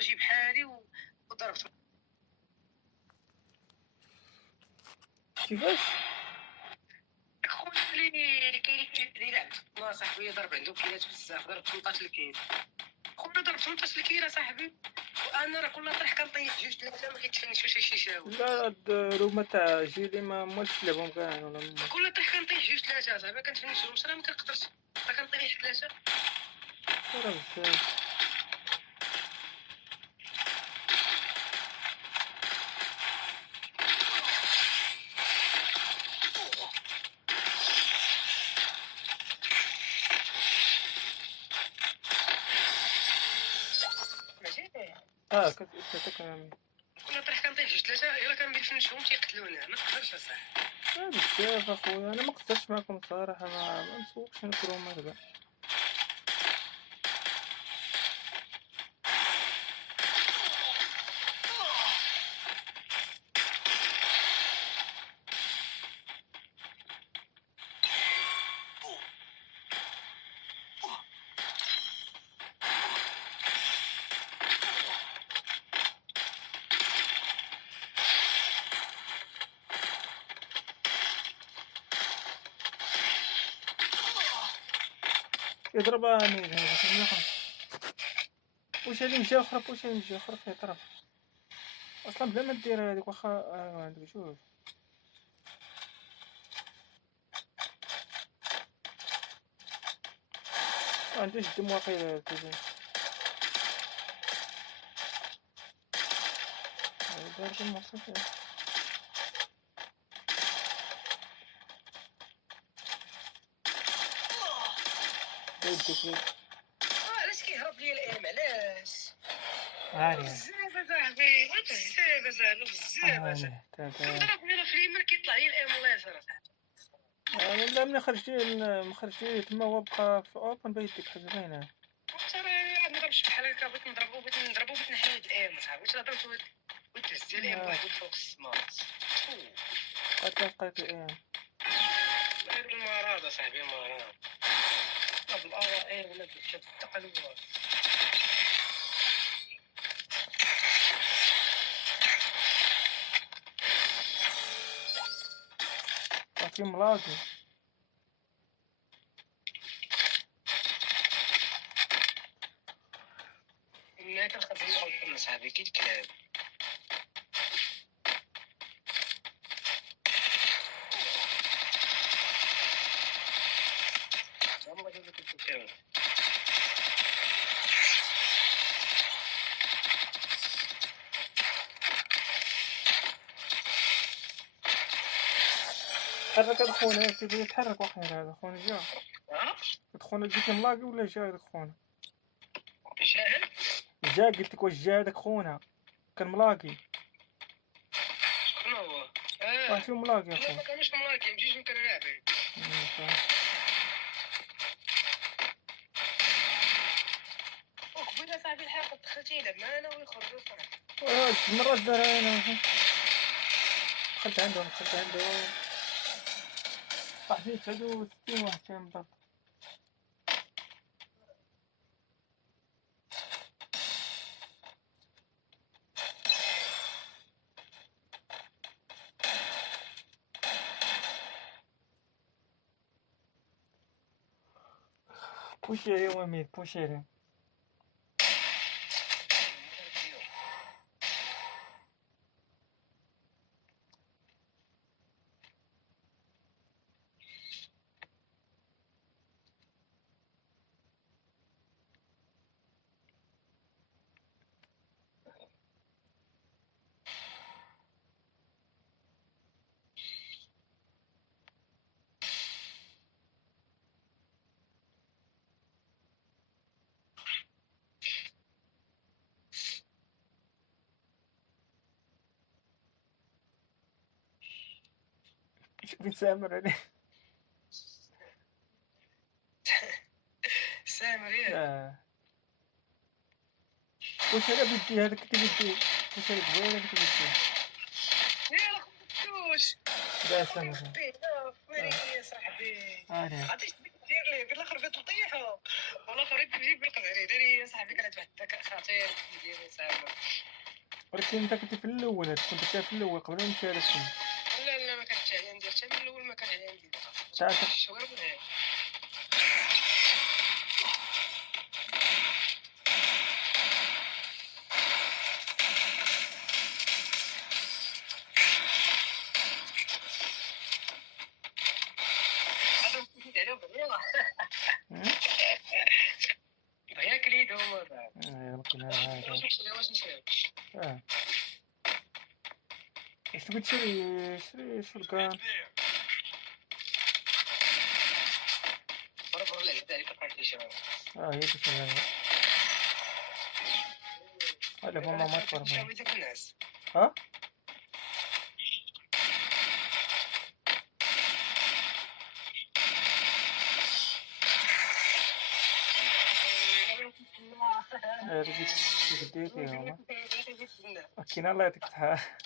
ماجي بحالي وضربت. كيفاش خويا اللي كاين اللي لعب ما صاحبي ضرب عنده كيلات بزاف، ضرب 18 الكيل. خويا ضرب 18 الكيل صاحبي، وانا راه كل طرح كنطيح جوج ثلاثه ما كيتفنش واش شيشاوي. لا هاد الروما تاع جيلي ما مولش لعبهم كاع ولا كل طرح كنطيح جوج ثلاثه صاحبي، كنتفنشهم راه ما كنقدرش، كنطيح ثلاثه. راه بزاف. كتعطيك كل طرح كنطيح جوج ثلاثه الا كنفنشهم تيقتلوني، ما نقدرش اصاحبي. بزاف اخويا. انا ما قصرتش معكم صراحه، ما مسوقش انا الروما دابا. يضربها نيل هذا واش هادي مشى اخرى، واش هادي مشى اخرى فيه طرف اصلا بلا ما دير هذيك. واخا عندك شوف عندوش الدم واقيلا كذا دار دم واقيلا. يديك علاش كيهرب ليا الايم؟ علاش عالية بزاف اصاحبي، بزاف اصاحبي، بزاف اصاحبي. كنضرب غير في اليمين كيطلع لي الايم الله يسر اصاحبي. لا ملي خرجتي تما هو بقى في اوبن بيديك حاجه باينه. ترى ما ضربش بحال هكا، بغيت نضربو بغيت نحيد الايم اصاحبي، واش ضربت وتهز الايم واحد فوق السماط. لقيت الايم غير المرض اصاحبي، مرض بالأرض ايه ولا بالتقلب. في ملاقي ما كنخاف من صاحبي كي الكلاب. تحرك هاد خونا تيبغي يتحرك واخا هذا خونا جا خونا جيت ملاقي ولا جا هذاك خونا جا قلت لك واش جا هذاك خونا كان ملاقي شكون هو؟ واحد فيهم ملاقي لا اخويا ما كانوش ملاقين، بجوج كانوا لاعبين. وقبيله صاحبي الحلقه دخلت يلعب معانا ويخرجوا صاحبي. شي مرات دار انا دخلت عنده واحد 69 واحد فيهم بالضبط. بوشيري وميت بوشيري شوفي سامر عليه سامر ياك واش انا بدي هذاك اللي بدي واش هذاك زوين هذاك اللي بدي يلا خدوش لا سامر يا صاحبي. عادي عرفتي دير ليه؟ قال لك خربيط نطيحو والله فريد تجيب بالقزعري داري يا صاحبي كانت واحد الذكاء خطير ديالي صاحبي. ولكن انت كنت في الاول، هاد كنت درتها في الاول قبل ما نمشي هذاك الفيلم. لا لا ما كانتش عليا ندير حتى من الاول ما كان عليا ندير تعال شغل من هنا. هذا نسيت عليهم بغيا بغيا كليد هما ما كاين لا حاجه. واش نشري واش نشري اش تبغي شري شوتغان. بربر العزة عليك بارتي شباب. هي باش هذا هما ما تبربر. شاوي داك الناس ها هذيك ديتي هما كاين الله يعطيك الصحه.